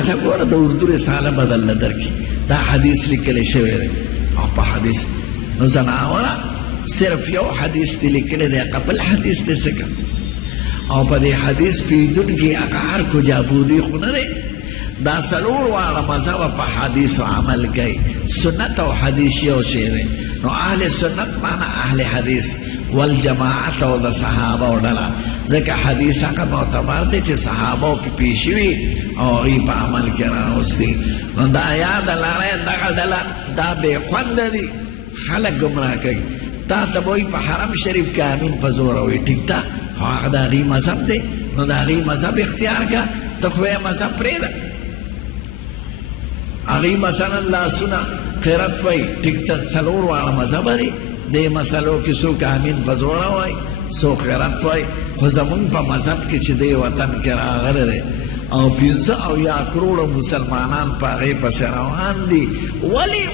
راځه ګوره د اردو رساله بدل درکې دا حدیث لیکلی شوی دی او په حدیث نو زناوره صرف یو حدیث دی لیکلی دی هغه بل حدیث دی څه او په دې حدیث پیدونکي هغه هر کو جابودي خو نه دی دا څلور واړه مذهبه په حدیثو عمل کوي سنت او حدیث یو شی دی نو اهل سنت معنا اهل حدیث والجماعت او د صحابه او ډله ځکه حدیث هغه معتبر دی چې صحابه پې پیښ وي او هغوی په عمل کې راوستي نو دا یاد لرئ دغه ډله دا بې خونده دي خلک ګمراه کوي تا ته به وایي په حرم شریف کې امین په زوره وایي ټیک ده خو هغه د هغوی مذهب دی نو د هغوی مذهب اختیار کړه ته خو یې مذهب پرېږده هغوی مثلا لاسونه قرت وایي ټیک ده څلور واړه مذهبه دي دې مسلو کې څوک امین په زوره وایي څوک قرت وایي خو زمونږ په مذهب کې چې دې وطن کې راغلی دی او 500 کروڑه مسلمانان په هغې پسې روان دي ولې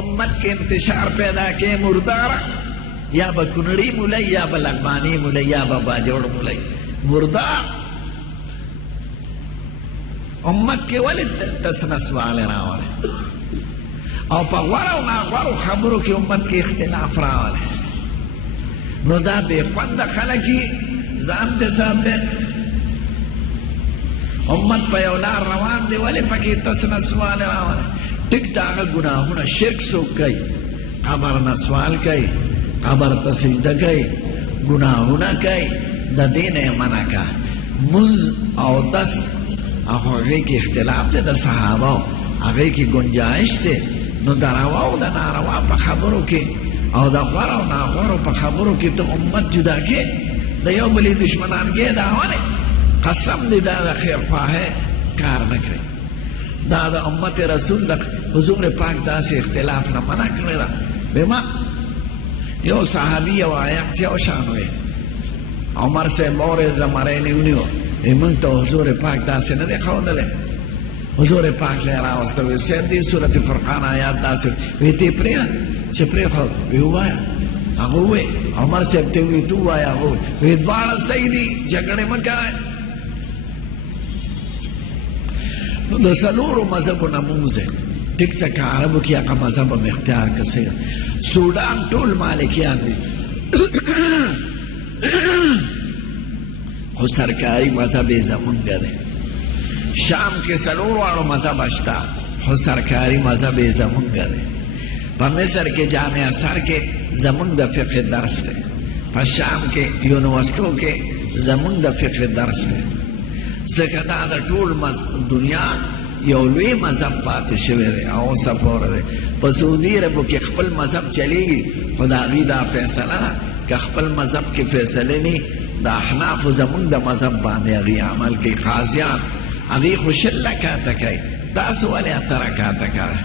امت کې انتشار پیدا کې مرداره یا به کونړي مولای یا به لغماني مولای یا به باجوړ مولای مردار امت کې ولې تسنسوالی راولی او په غوره او ناغورو خبرو کې امت کې اختلاف راولی نو دا بې خونده خلک یې ځان دې ساته امت په یو لار روان دی ولې پکې تسنسوالی راولی ټیک ده هغه ګناهونه شرک څوک کوي قبر نه سوال کوي قبر ته سجده کوي ګناهونه کوي د دې نه یې منع کړه مونځ او دس هغې کې اختلاف دی د صحابو هغې کې گنجایش دی نو د روا او د ناروا په خبرو کې او د غوره او ناغورو په خبرو کې ته امت جدا کې د یو بلې دشمنانګۍ دا ولې قسم دی دا د خیرخواهۍ کار نه کوي دا د امت رسول د حضور پاک داسې اختلاف نه منع کړی ده بما یو صحابي یو آیت یو شان وی عمر صاحب مورې د مرۍ نه ونیو موږ ته حضور پاک داسې نه دی ښودلی حضور پاک له یې راوسته وی صاحب دې صورت فرقان آیات داسې وی ته یې پرېږده چې پرېښود وی ووایه هغه ووی عمر صاحب ته وی ته ووایه هغه وی دواړه صحیح دي جګړې مه کوئ نو د څلورو مذهبو نه مونځ دی ټیک ته که عربو کې هغه مذهب هم اختیار که څه ده سوډان ټول مالکیان دي خو سرکاري مذهب یې زمونږ دی شام کې څلور واړو مذهب شته خو سرکاري مذهب یې زمونږ دی په مصر کې جامع ازهر کې زمونږ د فقه درس دی په شام کې یونیورسټو کې زمونږ د فقه درس دی ځکه دا د ټول دنیا یو لوی مذهب پاتې شوی دی او سپور دی په سعودي عربو کې خپل مذهب چلیږي خو د هغوی دا فیصله ده که خپل مذهب کې فیصلې نه د احنافو زمونږ د مذهب باندې هغوی عمل کوي قاضیان هغوی خو 6 رکعته کوي تاسو ولې 8 رکعته کوئ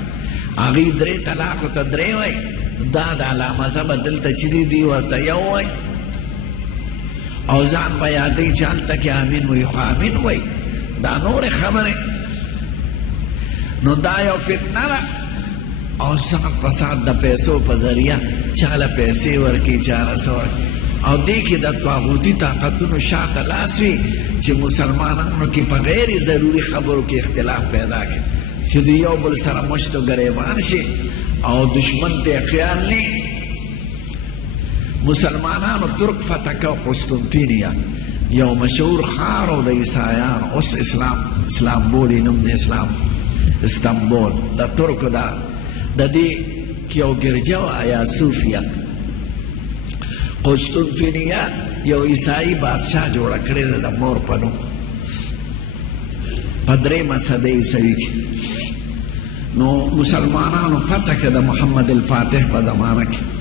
هغوی 3 طلاقو ته 3 وایي دا د اعلی مذهبه دلته چې دي ورته یو وایي او ځان به یادوي چې هلته کې امین وایي خو امین وایي دا نورې خبرې نو دا یو فتنه ده او سخت فساد د پیسو په ذریعه چاله پیسې ورکړي چاله څه ورکړي او دې کې د طاغوتي طاقتونو شاته لاس وي چې مسلمانانو کې په غیر ضروري خبرو کې اختلاف پیدا کړي چې د یو بل سره مشت و ګریبان شي او دشمن ته خیال نه مسلمانانو ترک فتح کو قسطنطینیه یو مشهور ښار و د عیسایانو اوس اسلام بولي نوم د اسلام استنبول د ترکو دا د دې یو ګرجه وه آیا صوفیه قسطنطینیه یو عیسائی بادشاه جوړه کړې ده د مور په نوم په 3 صدۍ عیسوي کې نو مسلمانانو فتح کړه د محمد الفاتح په زمانه کې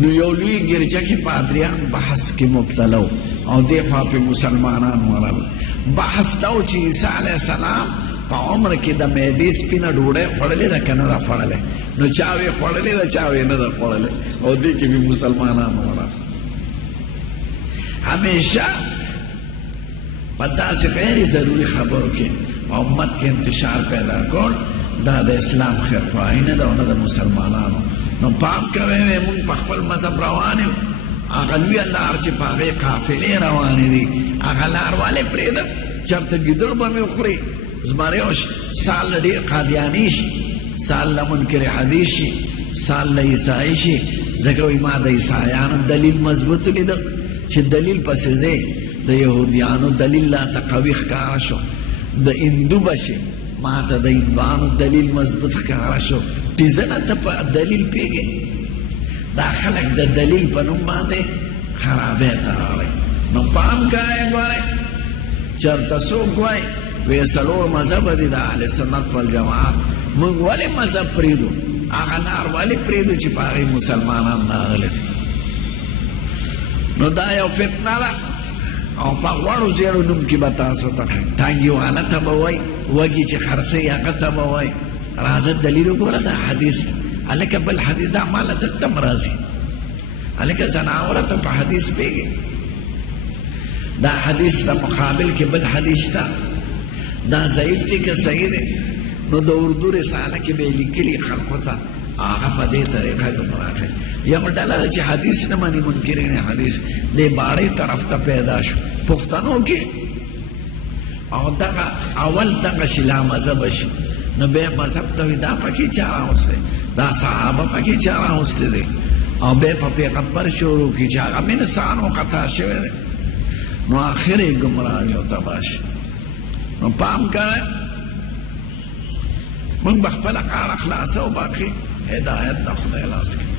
نو یو لوی ګرجه کې پادریان بحث کې مبتلا و او دې خوا پې مسلمانان ورل بحث دا و چې عیسی علیه السلام په عمر کې د معدې سپینه ډوډۍ خوړلې ده که نه ده خوړلې نو چا وې خوړلې ده چا وې نه ده خوړلې او دې کې بې مسلمانان ورل همیشه په داسې غیر ضروري خبرو کې امت کې انتشار پیدا کول دا د اسلام خیرخواهي نه ده او نه د مسلمانانو نو پام کوئ مونږ په خپل مذهب روان یو هغه لویه لار چې په هغې قافلې روانې دي هغه لار ولې پرېږدم چېرته ګیدړ به مې وخوري زمریوش سال ډیر قادیانی شي، سال له منکر حدیث شي، سال له عیسائی شي. ځکه وایي ما د عیسایانو دلیل مضبوط لیده چې دلیل پسې ځې د یهودیانو دلیل لا تقوي ښکاره شو، د هندو بشي ما ته د هندوانو دلیل مضبوط ښکاره شو. ټیزنه ته په دلیل پیږې. دا خلک د دلیل په نوم باندې خرابې ته راغلی. نو پام کوئ ګورئ چېرته څوک وایي وی څلور مذهب دي د اهل سنت والجماعت، موږ ولې مذهب پرېږدو؟ هغه لار ولې پرېږدو چې په هغې مسلمانان راغلي دي؟ نو دا یو فتنه ده او په غوړو زیړو نوم کې به تاسو ته ټانګي والا ته به وایي، وږي چې خرڅوي هغه ته به وایي. راځه دلیل وګوره دا حدیث. هلکه بل حدیث دا ماله دلته هم راځي. هلکه زناوره ته په حدیث پوهېږي. دا حدیث ته مقابل کې بل حدیث شته، دا ضعیف دی که صحیح دی؟ نو د اردو رساله کې به یې لیکلي خلقو ته هغه په دې طریقه ګمراه کوي. یو ډله ده چې حدیث نه مني، منکرین حدیث دې باړې طرف ته پیدا شو پښتنو کې، او دغه اول دغه شي لا مذهب شي. نو بیا مذهب ته وایي دا پکې چا راوستی، دا صحابه پکې چا راوستی دی، او بیا په پیغمبر شروع کړي چې هغه من انسان و خطا شوی دی. نو آخر یې ګمراهي او تباه شي. نو پام کوئ موږ به خپله کار خلاصو، باقي هدایت د خدای لاس کې.